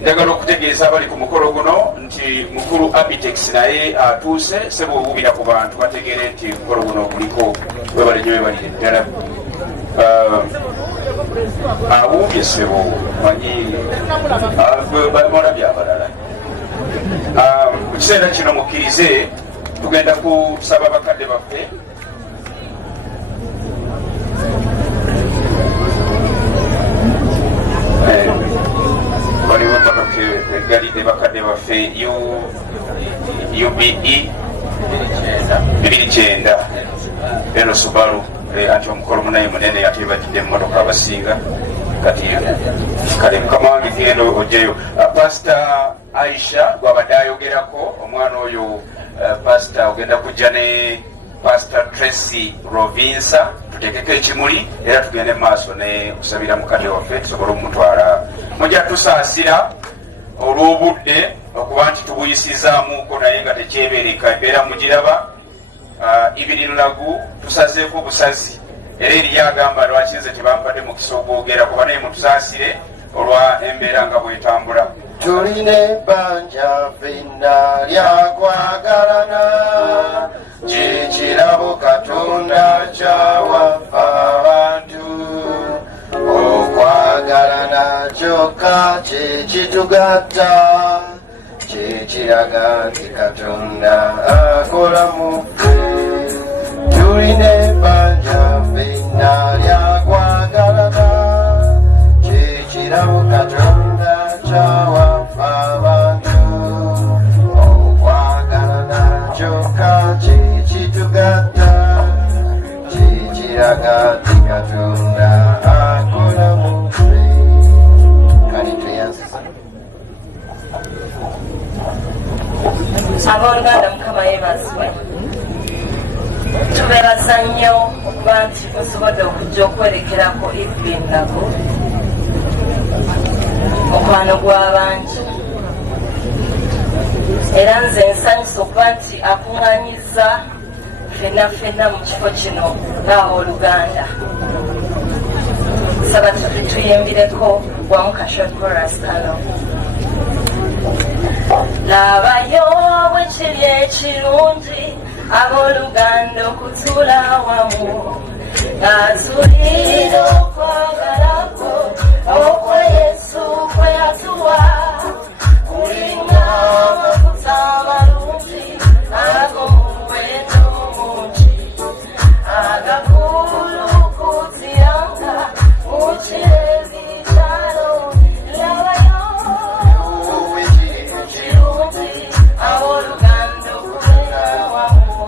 Ndagala okutegeeza abali ku mukolo guno nti mukulu Abitex naye atuuse sebo obubira ku bantu bategeere nti mukolo guno guliko webale nyo webalire ddala awumbye sebo manyi bamala byabalala. Mu kiseera kino mukkirize tugenda kusaba bakadde baffe waliwo emotoka egalidde bakadde baffe UBE 29 eno Subaru anti omukolo munaye munene ate bajjidde emmotoka abasinga kati kale mukama wange genda ojjeyo. Pastor Aisha gwabadde ayogerako omwana oyo pastor ogenda kujja ne Pastor Tracy Rovinsa tutekeko ekimuli era tugende maaso ne kusabira mukadde waffe tusobole omutwala. Mujja tusaasira olw'obudde okuba nti tubuyisizaamuuko naye nga tekyebeereka embeera mugiraba. Ibiriro Lagu tusazeeko obusazi era eriyo agamba lwaki nze tebampadde mukisa ogwogera kuba naye mutusaasire olwa embeera nga bwetambula. Tulina ebbanja ffenna lyakwagalana kikirabo Katonda kyawaffe abantu. Okwagalana kyokka kye kitugatta kikiraga nti Katonda akola mu ffe. Tulina ebbanja ffenna lyakwagalana kikirabo Katonda kyawaffe abantu. Okwagalana kyokka kye kitugatta kikiraga nti Katonda akola mu ffe. Kale tweyanziza. Abooluganda Mukama yeebazibwe. Tubeebaza nnyo okuba nti musobodde okujja okwerekerako Ibiriro Lagu mukwano gw'abangi era nze nsanyusa okuba nti akuŋŋaanyiza ffenna mu kifo kino ng'abooluganda. Saba tuyimbireko wamu ka short chorus kano. Labayo bwe kiri ekirungi abooluganda okutuula wamu nga tulina okwagalako okwa Yesu kwe yatuwa kulinga amafuta amalungi ag'omuwendo mungi agakulukutiranga mu kirezi kyalo. Labayo kirungi abooluganda okubeera wamu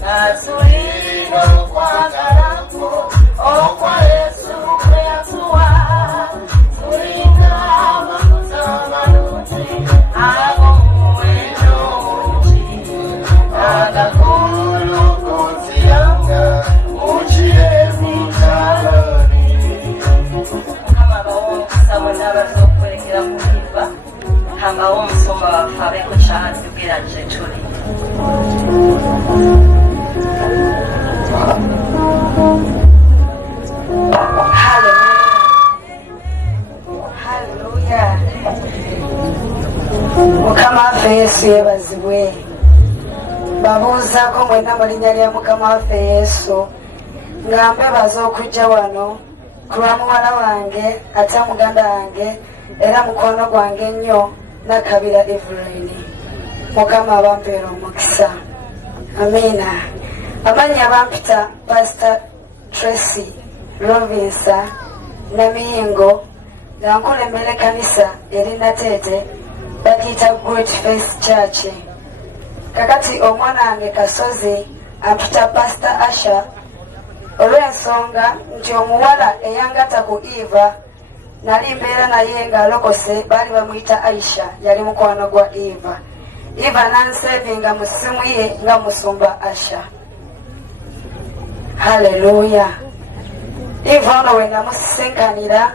nga tulina okwagalako okwa Yesu kwe yatuwa tulina amafuta amalungi ag'omuwendo mungi agakulukutiranga mu kirezi kyaloni. Mukama abawo omukisa mwenna abaza okwerekera ku Iva hambawo omusumba waffe abeeko kyayogera gye tuli. Haleluya. Mukama waffe Yesu yeebazibwe. Babuuzaako mwenna mu linnya lya Mukama waffe Yesu nga mbebaza okujja wano ku lwa muwala wange ate muganda wange era mukwano gwange ennyo Nakabira Evelyn. Mukama abampeera omukisa. Amiina. Amannya bampita Pastor Tracy Rovinsa Namiyingo nga nkulembera ekkanisa eri Nateete bagiyita Great Faith Church. Kakati omwana wange Kasozi ampita Pastor Asha olw'ensonga nti omuwala eyangata ku Eva nali mbeera naye ng'alokose baali bamuyita Aisha yali mukwano gwa Eva. Eva nansevinga mu ssimu ye nga musumba Asha. Haleluya. Eva ono we namusisinkanira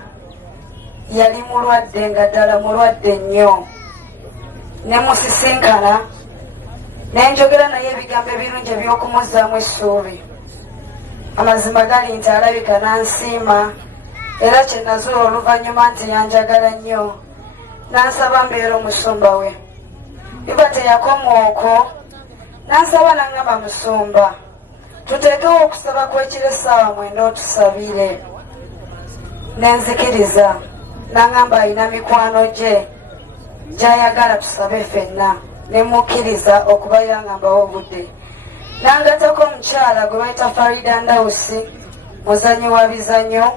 yali mulwadde nga ddala mulwadde nnyo. Ne musisinkana ne njogera naye ebigambo ebirungi eby'okumuzzaamu essuubi. Amazima gali nti alabika nansiima era kye nazuula oluvannyuma nti yanjagala nnyo nansaba mbeera omusumba we. Iva teyakoma okwo, nansaba nangamba musumba, tuteekewo okusaba kw'ekiro essaawa 9 otusabire. Nenzikiriza, nangamba alina mikwano gye gy'ayagala tusabe ffenna, ne mukkiriza okuba yangambawo obudde. Nangatako omukyala gwe bayita Farida Ndawusi, muzanyi wa bizanyo,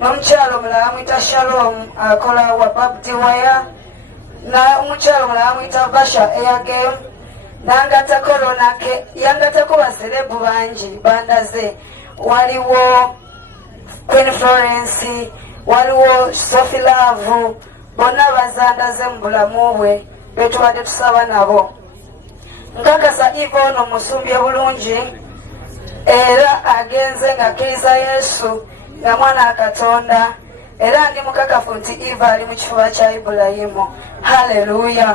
n'omukyala omulala amuyita Shalom akola wa Babdi Waya, n'omukyala omulala amuyita Basha Airgame, nangatako Ronake, yangatako baserebu bangi bandaze. Waliwo Queen Florence, waliwo Sophie Love, bonna bazandaze mu bulamu bwe betuwadde tusaba nabo. Nkakasa Ivono musumbye bulungi era agenze ng'akkiriza Yesu nga mwana wa Katonda, era ndi mukakafu nti Iva ali mu kifuba kya Ibulayimu. Haleluya!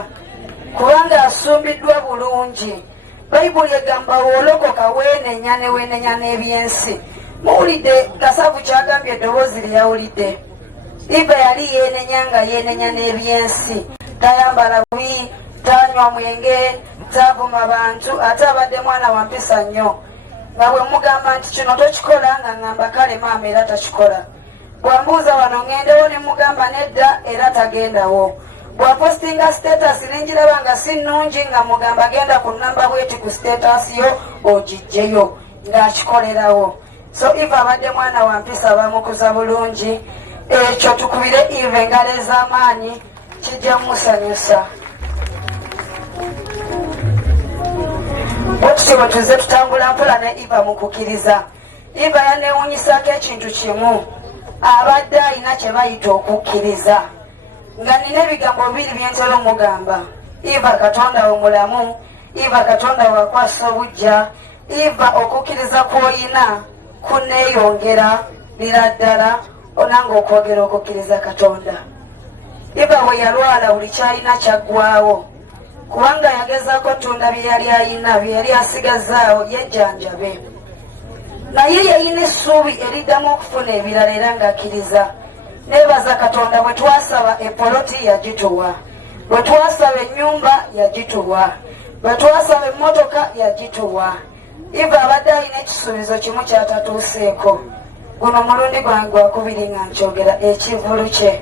Kubanga asumbiddwa bulungi. Bayibuli egamba wolokoka weenenya ne weenenya n'ebyensi. Muwulidde Kasavu kyagambye eddoboozi lye yawulidde. Iva yali yeenenya nga yeenenya n'ebyensi. Tayambala bubi, tanywa mwenge, tavuma bantu, ate abadde mwana wa mpisa nnyo. Nga bwe mugamba nti kino tokikola nga ngamba kale maama era takikola. Bwambuuza wano ngendewo ne mugamba nedda era tagendawo. Bwapostinga status nenjiraba nga si nnungi nga mugamba genda ku namba bweti ku status yo ogijjeyo ng'akikolerawo. So Eva abadde mwana wa mpisa bamukuza bulungi. Ekyo tukubire Eva engalo ez'amaanyi kijja musanyusa. Bwetutyo bwe tuze tutambula mpola ne Eva mu kukkiriza. Eva yanewunyisako ekintu kimu, abadde alina kye bayita okukkiriza. Nga nina ebigambo bibiri bye ntera omugamba. Eva Katonda omulamu, Eva Katonda wakwasa obujja, Eva okukkiriza kw'olina kuneeyongera lira ddala onanga okwogera okukkiriza Katonda. Eva bwe yalwala buli kyalina kyaggwaawo, kubanga yagezaako tunda bye yali alina, bye yali asigazaawo yejjanjabe. Naye yalina essuubi eriddamu okufuna ebirala era ng'akkiriza. Neebaza Katonda bwe twasaba epoloti yagituwa, bwe twasaba ennyumba yagituwa, bwe twasaba emmotoka yagituwa. Eva abadde alina ekisuubizo kimu kyatatuuseeko. Guno mulundi gwange gwakubiri nga nkyogera ekivulu kye.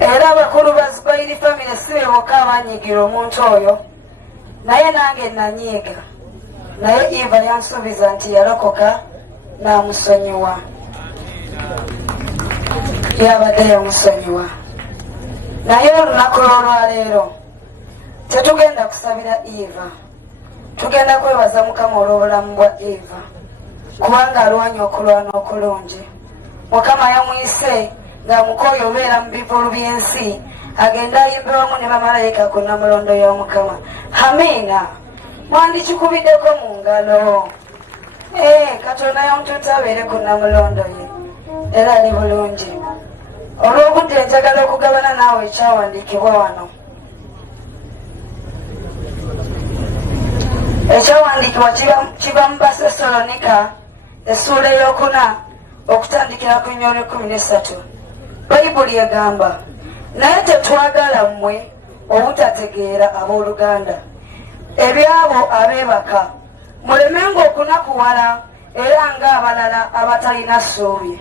Era abakulu ba Zigwairi family si be bokka abanyiigira omuntu oyo, naye nange nanyiiga. Naye Eva yansuubiza nti yalokoka n'amusonyiwa. Yabadde yamusonyiwa. Naye olunaku lw'olwaleero tetugenda kusabira Eva, tugenda kwebaza Mukama olw'obulamu bwa Eva, kubanga alwanya okulwana okulungi. Mukama yamuyise ng'amukooye obeera mu bivulu by'ensi, agenda ayimbe wamu ne bamalayika ku Namulondo y'Omukama. Amiina. Mwandikikubiddeko mu ngalo. Katonda y'omutuutu abeere ku Namulondo ye, era ali bulungi. Olw'obudde njagala okugabana naawe ekyawandiikibwa wano. Ekyawandiikibwa kiva mu Basesalonika essuula ey'okuna okutandikira ku 13. Bayibuli egamba, naye tetwagala mmwe obutategeera abooluganda ebyabo abeebaka, mulemenga okunakuwala era ng'abalala abatalina ssuubi.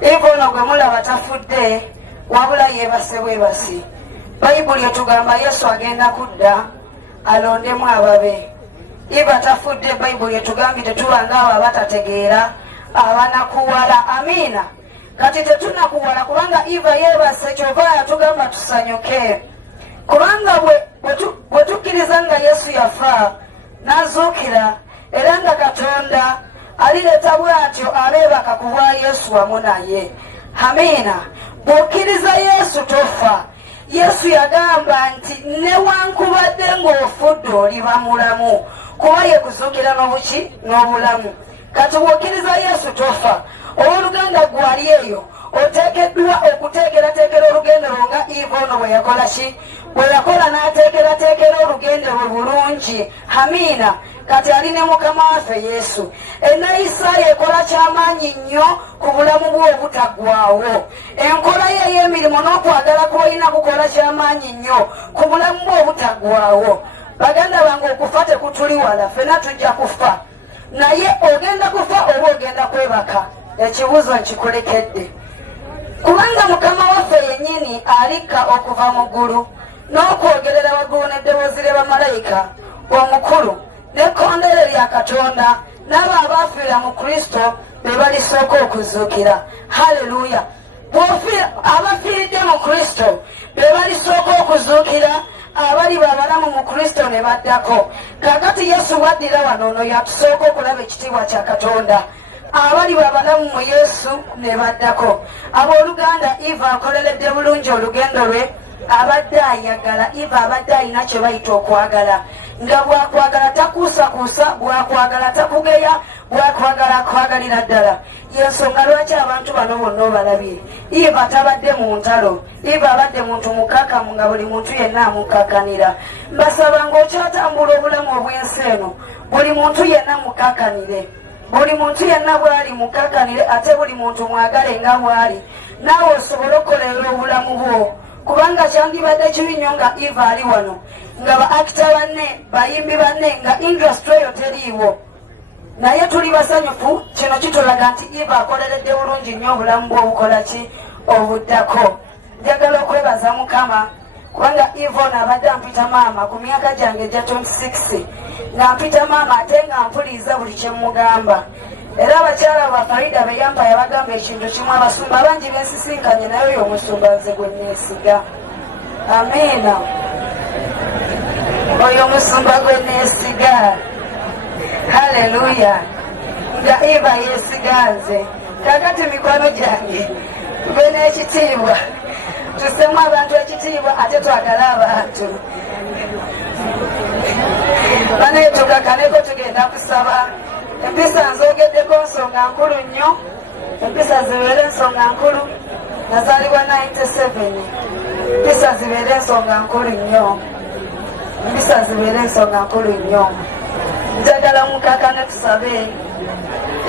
Eva ono gwe mulaba tafudde wabula yeebase bwebasi. Bayibuli etugamba Yesu agenda kudda alondemu ababe. Eva tafudde, Bayibuli etugambye tetuba ng'abo abatategeera abanakuwala. Amiina. Kati tetunakuwala kubanga Eva yeebase, kyova yatugamba tusanyuke. Kubanga bwe tukkiriza nga Yesu yafa n'azuukira era nga Katonda alireeta bw'atyo abeebaka ku bwa Yesu wamu naye. Amiina. Bw'okkiriza Yesu tofa. Yesu yagamba nti newankubadde ng'ofudde oliba mulamu, kuba ye kuzuukira n'obulamu. Kati bw'okkiriza Yesu tofa. Owooluganda gwali eyo oteekeddwa okuteekerateekera olugendo lwo nga Eva ono bwe yakola ki? Bwe yakola n'ateekerateekera olugendo lwe bulungi. Amiina. Kati ali ne Mukama waffe Yesu. Enneeyisa ye ekola ky'amaanyi nnyo ku bulamu bwe obutaggwaawo. Enkola ye ey'emirimu n'okwagala kw'olina kukola kyamaanyi nnyo ku bulamu bwe obutaggwaawo. Baganda bange okufa tekutuli wala, ffenna tujja kufa. Naye ogenda kufa oba ogenda kwebaka? Ekibuuzo nkikulekedde. Kubanga Mukama waffe yennyini alikka okuva mu ggulu n'okwogerera waggulu n'eddoboozi lya bamalayika omukulu n'ekkondeere lya Katonda, n'abo abaafiira mu Kristo be balisooka okuzuukira. Haleluya! Abafiiridde mu Kristo be balisooka okuzuukira, abali babalamu mu Kristo ne baddako. Kaakati Yesu bwaddira wano ono yatusooka okulaba ekitiibwa kya Katonda. Abali babalamu mu Yesu ne baddako. Abooluganda, Eva akoleredde bulungi olugendo lwe, abadde ayagala. Eva abadde alina kye bayita okwagala, nga bwakwagala takuusakuusa, bwakwagala takugeya, bwakwagala akwagalira ddala. Yensonga lwaki abantu bano bonna obalabye. Eva tabadde mu ntalo, Eva abadde muntu mukakamu nga buli muntu yenna amukakanira. Mbasaba ng'okyatambula obulamu obw'ensi eno, buli muntu yenna mukakanire. Buli muntu yenna bw'ali mukakanire, ate buli muntu mwagale nga bw'ali, naawe osobole okukolerera obulamu bwo. Kubanga kyandibadde kibi nnyo nga Eva ali wano, nga ba akita banne, bayimbi banne, nga industry eyo teriiwo. Naye tuli basanyufu, kino kitulaga nti Eva akoleredde bulungi nnyo obulamu bwe obukola ki? Obuddako. Njagala okwebaza Mukama kubanga Eva ono abadde ampita maama ku myaka gyange egya 26, nga mpita maama ate nga mpuliriza buli kye mugamba. Era abakyala ba Farida Beyampa yabagamba ekintu kimu, abasumba bangi bensisinkanye naye oyo omusumba nze gwe neesiga. Amiina. Oyo omusumba gwe neesiga. Haleluya. Nga Eva yeesiga nze. Kaakati mikwano gyange tube n'ekitiibwa, tusemu abantu ekitiibwa ate twagale abantu. Banaye tugakaneko tugenda kusaba. Empisa nzogeddeko nsonga nkulu nnyo, empisa zibeere ensonga nkulu. Nazaalibwa 97, empisa zibeere ensonga nkulu nnyo, empisa zibeere ensonga nkulu nnyo. Njagala mukakane tusabe.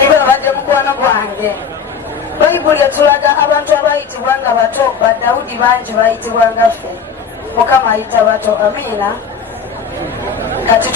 Ibe abadde mukwano gwange. Bayibuli etulaga abantu abayitibwa nga bato, ba Dawudi bangi bayitibwa nga ffe. Mukama ayita bato. Amiina. Kati